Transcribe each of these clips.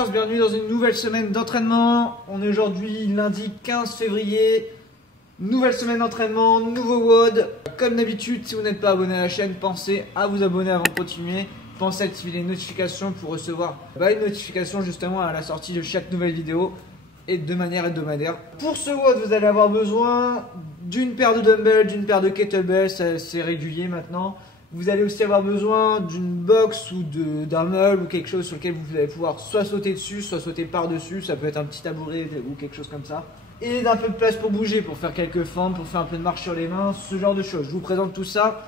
Warriors, bienvenue dans une nouvelle semaine d'entraînement. On est aujourd'hui lundi 15 février. Nouvelle semaine d'entraînement, nouveau WOD. Comme d'habitude, si vous n'êtes pas abonné à la chaîne, pensez à vous abonner avant de continuer. Pensez à activer les notifications pour recevoir une notification justement à la sortie de chaque nouvelle vidéo et de manière hebdomadaire. Pour ce WOD, vous allez avoir besoin d'une paire de dumbbells, d'une paire de kettlebells, c'est régulier maintenant. Vous allez aussi avoir besoin d'une box ou d'un meuble ou quelque chose sur lequel vous allez pouvoir soit sauter dessus, soit sauter par-dessus. Ça peut être un petit tabouret ou quelque chose comme ça. Et d'un peu de place pour bouger, pour faire quelques fentes, pour faire un peu de marche sur les mains, ce genre de choses. Je vous présente tout ça.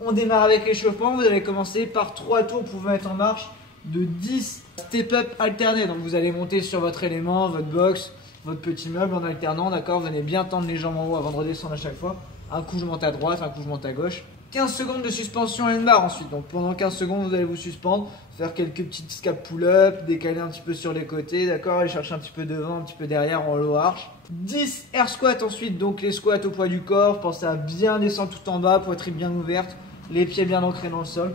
On démarre avec l'échauffement. Vous allez commencer par 3 tours pour vous mettre en marche de 10 step-up alternés. Donc vous allez monter sur votre élément, votre box, votre petit meuble en alternant. D'accord, venez bien tendre les jambes en haut avant de redescendre à chaque fois. Un coup je monte à droite, un coup je monte à gauche. 15 secondes de suspension à une barre ensuite. Donc pendant 15 secondes, vous allez vous suspendre, faire quelques petites scap pull-up, décaler un petit peu sur les côtés, d'accord, aller chercher un petit peu devant, un petit peu derrière en low arch. 10 air squats ensuite, donc les squats au poids du corps. Pensez à bien descendre tout en bas, poitrine bien ouverte, les pieds bien ancrés dans le sol.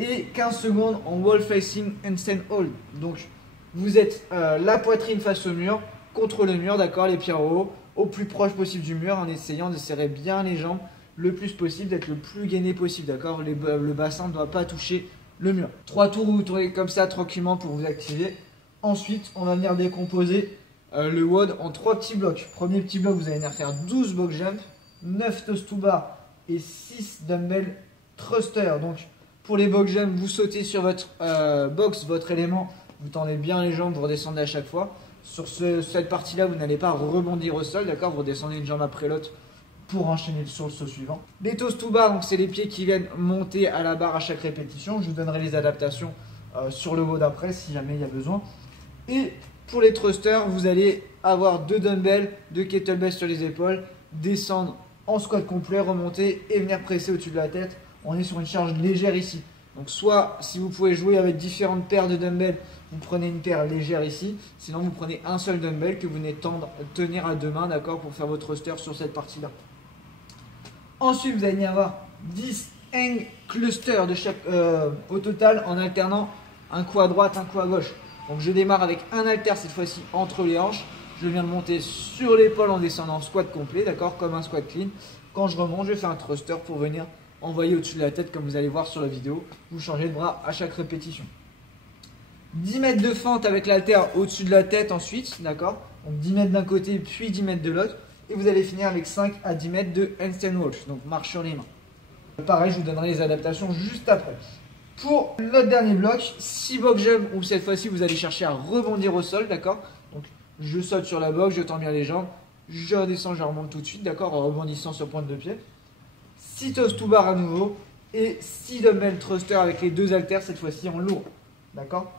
Et 15 secondes en wall facing handstand hold. Donc vous êtes la poitrine face au mur, contre le mur, d'accord, les pieds en haut, au plus proche possible du mur, en essayant de serrer bien les jambes le plus possible, d'être le plus gainé possible, d'accord. Le bassin ne doit pas toucher le mur. 3 tours où vous tournez comme ça tranquillement pour vous activer. Ensuite, on va venir décomposer le WOD en 3 petits blocs. Premier petit bloc, vous allez venir faire 12 box jump, 9 toes to bar et 6 dumbbell thrusters. Donc, pour les box jump, vous sautez sur votre box, votre élément, vous tendez bien les jambes, vous redescendez à chaque fois. Sur cette partie-là, vous n'allez pas rebondir au sol, d'accord. Vous redescendez une jambe après l'autre pour enchaîner sur le saut suivant. Les toes to bar, donc c'est les pieds qui viennent monter à la barre à chaque répétition. Je vous donnerai les adaptations sur le WOD après si jamais il y a besoin. Et pour les thrusters, vous allez avoir 2 dumbbells, 2 kettlebells sur les épaules, descendre en squat complet, remonter et venir presser au-dessus de la tête. On est sur une charge légère ici. Donc soit si vous pouvez jouer avec différentes paires de dumbbells, vous prenez une paire légère ici. Sinon vous prenez un seul dumbbell que vous venez tenir à 2 mains, d'accord, pour faire votre thruster sur cette partie-là. Ensuite, vous allez y avoir 10 hang clusters de chaque, au total en alternant un coup à droite, un coup à gauche. Donc je démarre avec un halter cette fois-ci entre les hanches. Je viens de monter sur l'épaule en descendant en squat complet, d'accord, comme un squat clean. Quand je remonte, je fais un thruster pour venir envoyer au-dessus de la tête comme vous allez voir sur la vidéo. Vous changez de bras à chaque répétition. 10 mètres de fente avec l'halter au-dessus de la tête ensuite, d'accord. Donc 10 mètres d'un côté puis 10 mètres de l'autre. Et vous allez finir avec 5 à 10 mètres de handstand walk, donc marche sur les mains. Pareil, je vous donnerai les adaptations juste après. Pour notre dernier bloc, 6 box jump où cette fois-ci vous allez chercher à rebondir au sol, d'accord. Donc je saute sur la box, je tends bien les jambes, je redescends, je remonte tout de suite, d'accord, en rebondissant sur pointe de pied. 6 toes to bar à nouveau et 6 dumbbell thrusters avec les 2 haltères cette fois-ci en lourd, d'accord.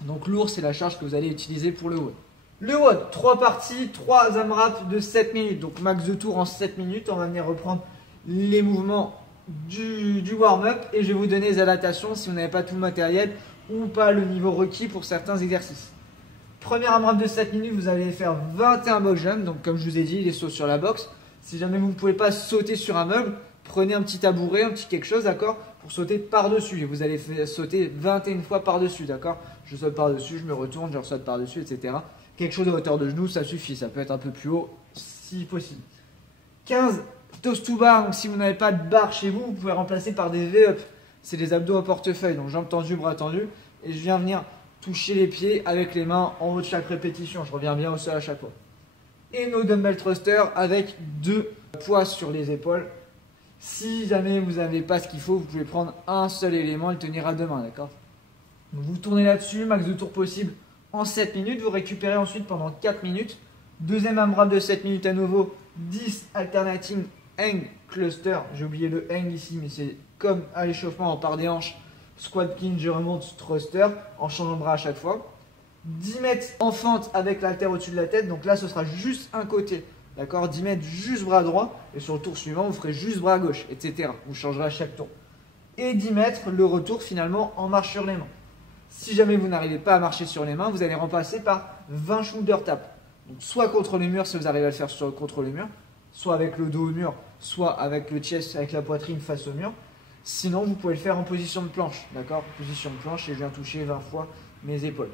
Donc lourd, c'est la charge que vous allez utiliser pour le WOD. Le WOD, 3 parties, 3 AMRAP de 7 minutes. Donc max de tours en 7 minutes. On va venir reprendre les mouvements du warm-up. Et je vais vous donner les adaptations si vous n'avez pas tout le matériel ou pas le niveau requis pour certains exercices. Premier AMRAP de 7 minutes, vous allez faire 21 box jump. Donc comme je vous ai dit, les sauts sur la box. Si jamais vous ne pouvez pas sauter sur un meuble, prenez un petit tabouret, un petit quelque chose, d'accord, pour sauter par-dessus. Et vous allez sauter 21 fois par-dessus, d'accord. Je saute par-dessus, je me retourne, je saute par-dessus, etc. Quelque chose à hauteur de genou, ça suffit. Ça peut être un peu plus haut si possible. 15 toes to bar. Donc si vous n'avez pas de barre chez vous, vous pouvez remplacer par des V-up. C'est des abdos à portefeuille. Donc jambes tendues, bras tendus. Et je viens venir toucher les pieds avec les mains en haut de chaque répétition. Je reviens bien au sol à chaque fois. Et nos dumbbell thrusters avec 2 poids sur les épaules. Si jamais vous n'avez pas ce qu'il faut, vous pouvez prendre un seul élément et le tenir à 2 mains, d'accord. Donc vous tournez là-dessus, max de tours possible en 7 minutes. Vous récupérez ensuite pendant 4 minutes. Deuxième AMRAP de 7 minutes à nouveau. 10 alternating hang cluster. J'ai oublié le hang ici, mais c'est comme à l'échauffement, on part des hanches. Squat clean, je remonte, thruster, en changeant de bras à chaque fois. 10 mètres en fente avec l'halter au-dessus de la tête. Donc là, ce sera juste un côté. D'accord, 10 mètres juste bras droit. Et sur le tour suivant, vous ferez juste bras gauche, etc. Vous changerez à chaque tour. Et 10 mètres, le retour finalement en marche sur les mains. Si jamais vous n'arrivez pas à marcher sur les mains, vous allez remplacer par 20 shoulder tap. Donc soit contre le mur si vous arrivez à le faire contre le mur, soit avec le dos au mur, soit avec le chest, avec la poitrine face au mur. Sinon, vous pouvez le faire en position de planche, d'accord? Position de planche et je viens toucher 20 fois mes épaules.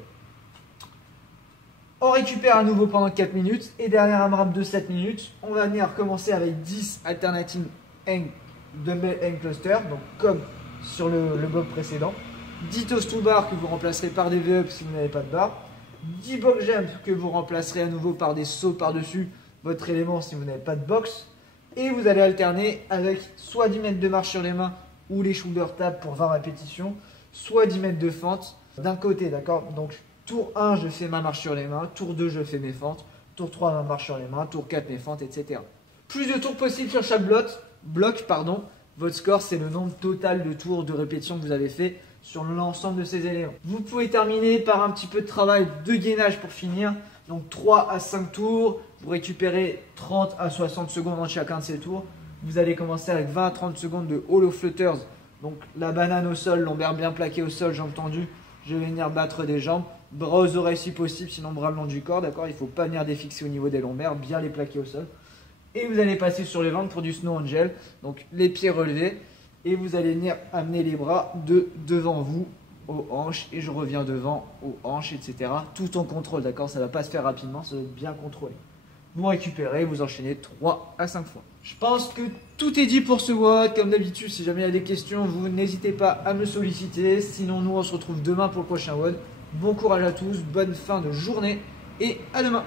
On récupère à nouveau pendant 4 minutes et derrière un AMRAP de 7 minutes, on va venir recommencer avec 10 alternatives dumbbell hang cluster, donc comme sur le bob précédent. 10 toast to bar que vous remplacerez par des V-up si vous n'avez pas de barre. 10 box jump que vous remplacerez à nouveau par des sauts par-dessus votre élément si vous n'avez pas de box. Et vous allez alterner avec soit 10 mètres de marche sur les mains ou les shoulder taps pour 20 répétitions, soit 10 mètres de fente d'un côté, d'accord? Donc tour 1, je fais ma marche sur les mains, tour 2, je fais mes fentes, tour 3, ma marche sur les mains, tour 4, mes fentes, etc. Plus de tours possibles sur chaque bloc. Votre score, c'est le nombre total de tours de répétition que vous avez fait sur l'ensemble de ces éléments. Vous pouvez terminer par un petit peu de travail de gainage pour finir. Donc 3 à 5 tours, vous récupérez 30 à 60 secondes entre chacun de ces tours. Vous allez commencer avec 20 à 30 secondes de hollow flutters. Donc la banane au sol, lombaire bien plaqué au sol, jambes tendues. Je vais venir battre des jambes, bras aux oreilles si possible, sinon bras le long du corps, d'accord? Il ne faut pas venir défixer au niveau des lombaires, bien les plaquer au sol. Et vous allez passer sur les ventres pour du snow angel, donc les pieds relevés. Et vous allez venir amener les bras devant vous aux hanches. Et je reviens devant aux hanches, etc. Tout en contrôle, d'accord? Ça ne va pas se faire rapidement, ça va être bien contrôlé. Vous récupérez, vous enchaînez 3 à 5 fois. Je pense que tout est dit pour ce WOD. Comme d'habitude, si jamais il y a des questions, vous n'hésitez pas à me solliciter. Sinon, nous, on se retrouve demain pour le prochain WOD. Bon courage à tous, bonne fin de journée et à demain.